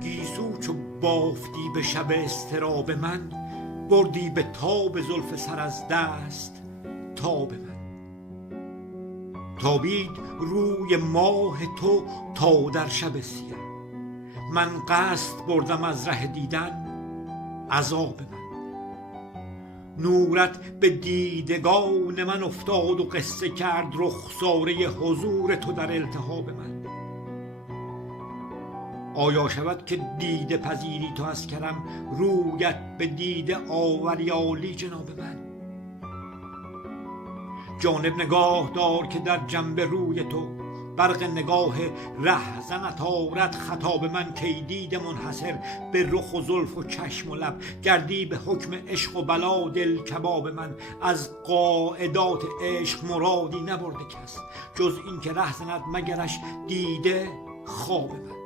گیسو چو بافتی به شب اضطراب من، بردی به تاب زلف سر از دست تاب من. تابید روی ماه تو تا در شب سیه، من قصد بردم از ره دیدن عذاب من. نورت به دیدگان من افتاد و قصه کرد رخساره حضور تو در التهاب من. آیا شود که دیده پذیری تو از کرم، رویت به دیده آوری عالی جناب من. جانب نگاه دار که در جنب روی تو، برق نگاه رهزنت آرد خطاب من. کی دیده منحصر به رخ و زلف و چشم و لب، گردی به حکم عشق و بلا دل کباب من. از قاعدات عشق مرادی نبرده کس، جز این که رهزند مگرش دیده خواب من.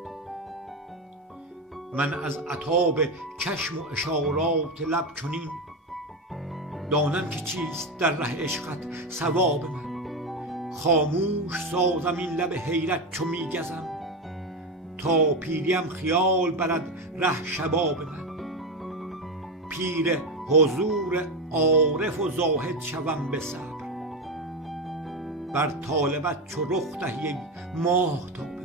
من از عتاب چشم و اشارات لب چنین، دانم که چیست در ره عشقت ثواب من. خاموش سازم این لب حیرت چو میگزم، تا پیریم خیال برد ره شباب من. پیر حضور عارف و زاهد شوم به صبر، بر طالبت چو رخ دهی ای ماهتاب من.